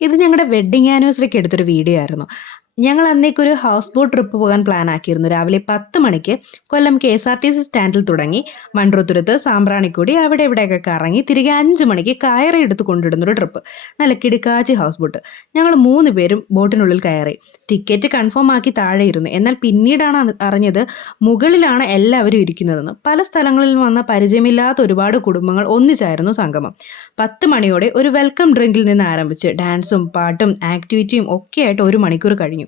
ഇത് ഞങ്ങളുടെ വെഡ്ഡിങ് ആനിവേഴ്സറിക്ക് എടുത്തൊരു വീഡിയോ ആയിരുന്നു. ഞങ്ങൾ അന്നേക്കൊരു ഹൗസ് ബോട്ട് ട്രിപ്പ് പോകാൻ പ്ലാൻ ആക്കിയിരുന്നു. രാവിലെ 10 മണിക്ക് കൊല്ലം KSRTC സ്റ്റാൻഡിൽ തുടങ്ങി മൺട്രോത്തുരുത്ത്, സാമ്പ്രാണിക്കൊടി അവിടെ ഇവിടെയൊക്കെ കറങ്ങി തിരികെ 5 മണിക്ക് കയറി എടുത്ത് കൊണ്ടിടുന്നൊരു ട്രിപ്പ്. നല്ല കിടുക്കാച്ചി ഹൗസ് ബോട്ട്. ഞങ്ങൾ 3 പേരും ബോട്ടിനുള്ളിൽ കയറി. ടിക്കറ്റ് കൺഫേം ആക്കി താഴെ ഇരുന്നു. എന്നാൽ പിന്നീടാണ് അറിഞ്ഞത് മുകളിലാണ് എല്ലാവരും ഇരിക്കുന്നതെന്ന്. പല സ്ഥലങ്ങളിൽ വന്ന പരിചയമില്ലാത്ത ഒരുപാട് കുടുംബങ്ങൾ ഒന്നിച്ചായിരുന്നു സംഗമം. 10 മണിയോടെ ഒരു വെൽക്കം ഡ്രിങ്കിൽ നിന്ന് ആരംഭിച്ച് ഡാൻസും പാട്ടും ആക്ടിവിറ്റിയും ഒക്കെയായിട്ട് 1 മണിക്കൂർ കഴിഞ്ഞു.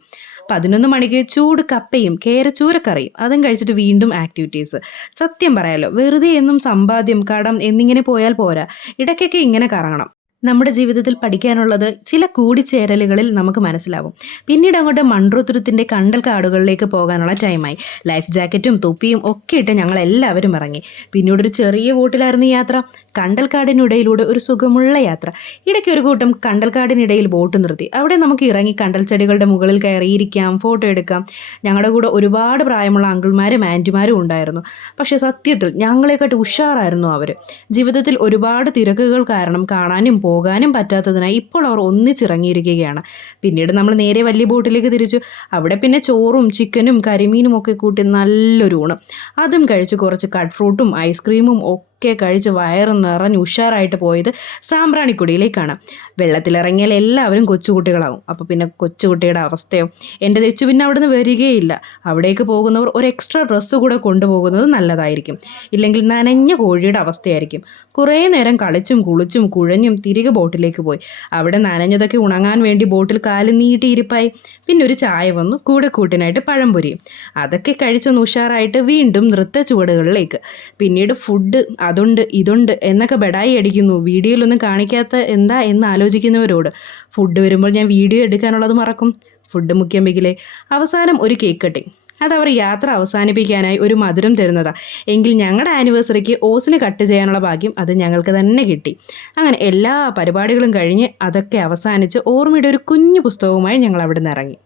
11 മണിക്ക് ചൂട് കപ്പയും കേരച്ചൂരക്കറിയും അതും കഴിച്ചിട്ട് വീണ്ടും ആക്ടിവിറ്റീസ്. സത്യം പറയാലോ, വെറുതെ എന്നും സമ്പാദ്യം, കടം എന്നിങ്ങനെ പോയാൽ പോരാ, ഇടയ്ക്കൊക്കെ ഇങ്ങനെ കറങ്ങണം. നമ്മുടെ ജീവിതത്തിൽ പഠിക്കാനുള്ളത് ചില കൂടിച്ചേരലുകളിൽ നമുക്ക് മനസ്സിലാവും. പിന്നീട് അങ്ങോട്ട് മൺട്രോത്തുരുത്തിൻ്റെ കണ്ടൽ കാടുകളിലേക്ക് പോകാനുള്ള ടൈമായി. ലൈഫ് ജാക്കറ്റും തൊപ്പിയും ഒക്കെ ഇട്ട് ഞങ്ങൾ എല്ലാവരും ഇറങ്ങി. പിന്നീട് ഒരു ചെറിയ ബോട്ടിലായിരുന്നു യാത്ര. കണ്ടൽക്കാടിനിടയിലൂടെ ഒരു സുഖമുള്ള യാത്ര. ഇടയ്ക്ക് ഒരു കൂട്ടം കണ്ടൽക്കാടിനിടയിൽ ബോട്ട് നിർത്തി. അവിടെ നമുക്ക് ഇറങ്ങി കണ്ടൽ ചെടികളുടെ മുകളിൽ കയറിയിരിക്കാം, ഫോട്ടോ എടുക്കാം. ഞങ്ങളുടെ കൂടെ ഒരുപാട് പ്രായമുള്ള അങ്കിൾമാരും ആൻറ്റിമാരും ഉണ്ടായിരുന്നു. പക്ഷേ സത്യത്തിൽ ഞങ്ങളെക്കാട്ടി ഉഷാറായിരുന്നു അവർ. ജീവിതത്തിൽ ഒരുപാട് തിരക്കുകൾ കാരണം കാണാനും പോകാനും പറ്റാത്തതിനായി ഇപ്പോൾ അവർ ഒന്നിച്ചിറങ്ങിയിരിക്കുകയാണ്. പിന്നീട് നമ്മൾ നേരെ വലിയ ബോട്ടിലേക്ക് തിരിച്ചു. അവിടെ പിന്നെ ചോറും ചിക്കനും കരിമീനും ഒക്കെ കൂട്ടി നല്ലൊരു ഊണ്. അതും കഴിച്ച് കുറച്ച് കട്ട് ഫ്രൂട്ടും ഐസ്ക്രീമും ഒക്കെ കഴിച്ച് വയറ് നിറഞ്ഞ് ഉഷാറായിട്ട് പോയത് സാമ്പ്രാണിക്കൊടിയിലേക്കാണ്. വെള്ളത്തിലിറങ്ങിയാൽ എല്ലാവരും കൊച്ചുകുട്ടികളാവും. അപ്പോൾ പിന്നെ കൊച്ചുകുട്ടിയുടെ അവസ്ഥയോ? എൻ്റെ തെച്ചു പിന്നെ അവിടെ നിന്ന് വരികയില്ല. അവിടേക്ക് പോകുന്നവർ ഒരു എക്സ്ട്രാ ഡ്രസ്സ് കൂടെ കൊണ്ടുപോകുന്നത് നല്ലതായിരിക്കും. ഇല്ലെങ്കിൽ നനഞ്ഞ കോഴിയുടെ അവസ്ഥയായിരിക്കും. കുറേ നേരം കളിച്ചും കുളിച്ചും കുഴഞ്ഞും തിരികെ ബോട്ടിലേക്ക് പോയി. അവിടെ നനഞ്ഞതൊക്കെ ഉണങ്ങാൻ വേണ്ടി ബോട്ടിൽ കാല് നീട്ടിയിരിപ്പായി. പിന്നെ ഒരു ചായ വന്നു, കൂടെ കൂട്ടിനായിട്ട് പഴംപൊരിയും. അതൊക്കെ കഴിച്ചൊന്ന് ഉഷാറായിട്ട് വീണ്ടും നൃത്ത ചുവടുകളിലേക്ക്. പിന്നീട് ഫുഡ് അതുണ്ട് ഇതുണ്ട് എന്നൊക്കെ ബെഡായി അടിക്കുന്നു. വീഡിയോയിലൊന്നും കാണിക്കാത്ത എന്താ എന്ന് ആലോചിക്കുന്നവരോട്, ഫുഡ് വരുമ്പോൾ ഞാൻ വീഡിയോ എടുക്കാനുള്ളത് മറക്കും. ഫുഡ് മുഖ്യം വെക്കില്ലേ. അവസാനം ഒരു കേക്ക് കട്ടിങ്. അതവർ യാത്ര അവസാനിപ്പിക്കാനായി ഒരു മധുരം തരുന്നതാ. എങ്കിൽ ഞങ്ങളുടെ ആനിവേഴ്സറിക്ക് ഓസിന് കട്ട് ചെയ്യാനുള്ള ഭാഗ്യം അത് ഞങ്ങൾക്ക് തന്നെ കിട്ടി. അങ്ങനെ എല്ലാ പരിപാടികളും കഴിഞ്ഞ് അതൊക്കെ അവസാനിച്ച് ഓർമ്മയുടെ ഒരു കുഞ്ഞു പുസ്തകവുമായി ഞങ്ങൾ അവിടെ നിന്ന് ഇറങ്ങി.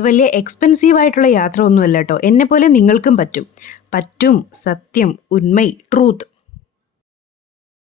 വലിയ എക്സ്പെൻസീവായിട്ടുള്ള യാത്ര ഒന്നുമല്ല കേട്ടോ. എന്നെപ്പോലെ നിങ്ങൾക്കും പറ്റും. സത്യം, ഉണ്മൈ, ട്രൂത്ത്.